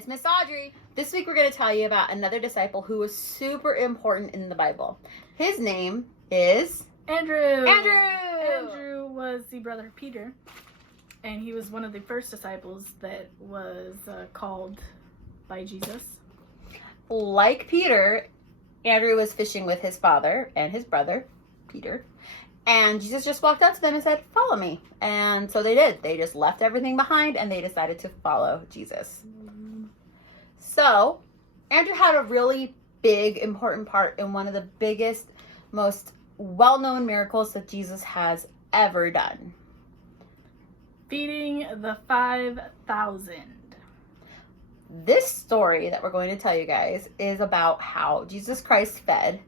it's Miss Audrey. This week we're going to tell you about another disciple who was super important in the Bible. His name is... Andrew! Andrew! Andrew was the brother of Peter, and he was one of the first disciples that was called by Jesus. Like Peter, Andrew was fishing with his father and his brother, Peter. And Jesus just walked up to them and said, "Follow me." And so they did. They just left everything behind and they decided to follow Jesus. So Andrew had a really big, important part in one of the biggest, most well-known miracles that Jesus has ever done. Feeding the 5,000. This story that we're going to tell you guys is about how Jesus Christ fed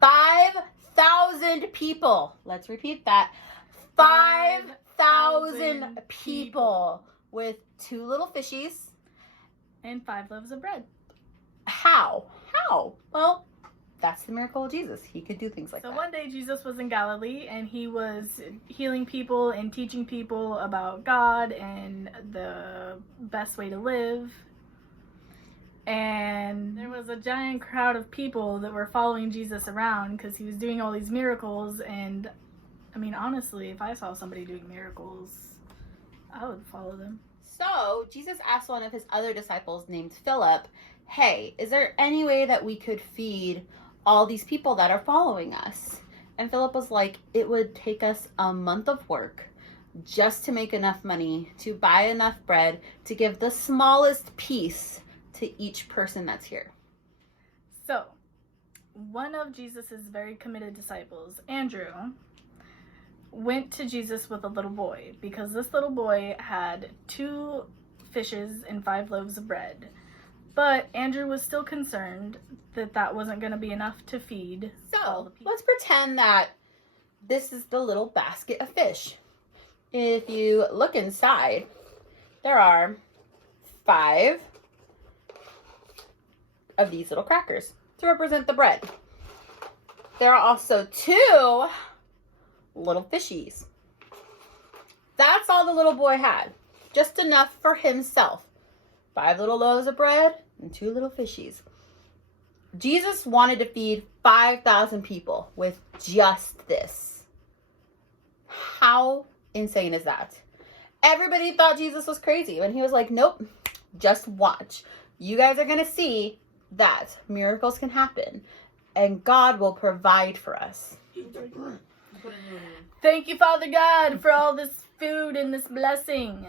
5,000 people. Let's repeat that. 5,000 people with 2 little fishies. And 5 loaves of bread. How? Well, that's the miracle of Jesus. He could do things like that. So one day Jesus was in Galilee and he was healing people and teaching people about God and the best way to live. And there was a giant crowd of people that were following Jesus around because he was doing all these miracles. And I mean, honestly, if I saw somebody doing miracles, I would follow them. So Jesus asked one of his other disciples named Philip, "Hey, is there any way that we could feed all these people that are following us?" And Philip was like, "It would take us a month of work just to make enough money to buy enough bread to give the smallest piece to each person that's here." So, one of Jesus's very committed disciples, Andrew, went to Jesus with a little boy because this little boy had 2 fishes and 5 loaves of bread. But Andrew was still concerned that that wasn't going to be enough to feed all the So people. let's pretend that this is the little basket of fish. If you look inside, there are 5 of these little crackers to represent the bread. There are also 2 little fishies. That's all the little boy had. Just enough for himself. 5 little loaves of bread and 2 little fishies. Jesus wanted to feed 5,000 people with just this. How insane is that? Everybody thought Jesus was crazy when he was like, "Nope, just watch. You guys are going to see that miracles can happen and God will provide for us." Thank you, Father God, for all this food and this blessing.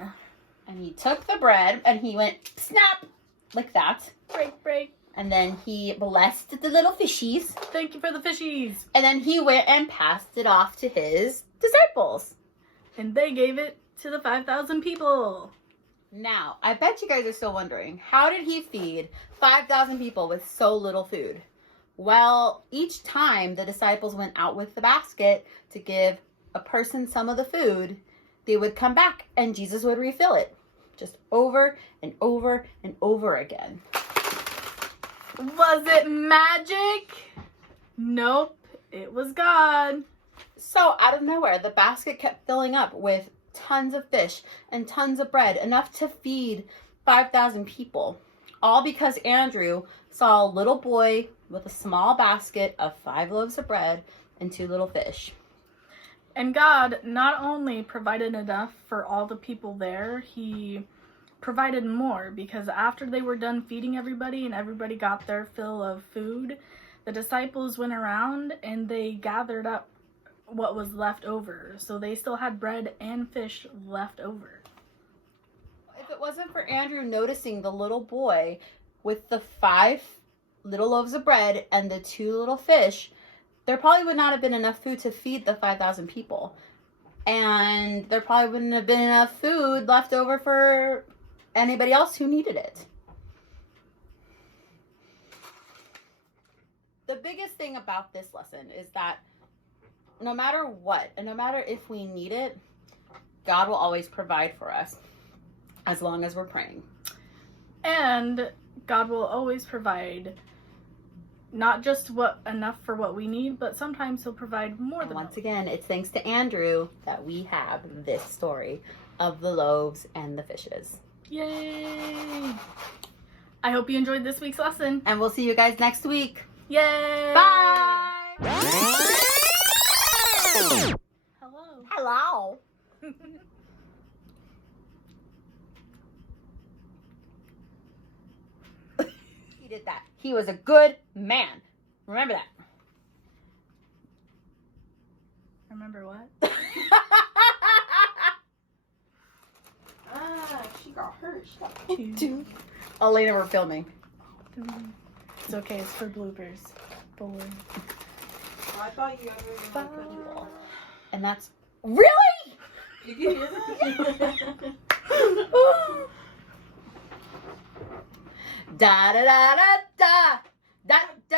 And he took the bread and he went snap like that. Break. And then he blessed the little fishies. Thank you for the fishies. And then he went and passed it off to his disciples. And they gave it to the 5,000 people. Now, I bet you guys are still wondering, how did he feed 5,000 people with so little food? Well, each time the disciples went out with the basket to give a person some of the food, they would come back and Jesus would refill it. Just over and over and over again. Was it magic? Nope, it was God. So out of nowhere, the basket kept filling up with tons of fish and tons of bread, enough to feed 5,000 people. All because Andrew saw a little boy with a small basket of 5 loaves of bread and 2 little fish. And God not only provided enough for all the people there, he provided more, because after they were done feeding everybody and everybody got their fill of food, the disciples went around and they gathered up what was left over. So they still had bread and fish left over. If it wasn't for Andrew noticing the little boy with the 5 little loaves of bread and the 2 little fish, there probably would not have been enough food to feed the 5,000 people. And there probably wouldn't have been enough food left over for anybody else who needed it. The biggest thing about this lesson is that no matter what, and no matter if we need it, God will always provide for us as long as we're praying. And God will always provide not just enough for what we need, but sometimes he'll provide more than Once again, it's thanks to Andrew that we have this story of the loaves and the fishes. Yay! I hope you enjoyed this week's lesson. And we'll see you guys next week. Yay! Bye! Hello. Hello. He did that. He was a good man. Remember that. Remember what? She got hurt. She got Two. Elena, we're filming. It's okay. It's for bloopers. Don't worry. I thought you guys were going to cut you off. And that's really. You can hear that? Da da da da da da da.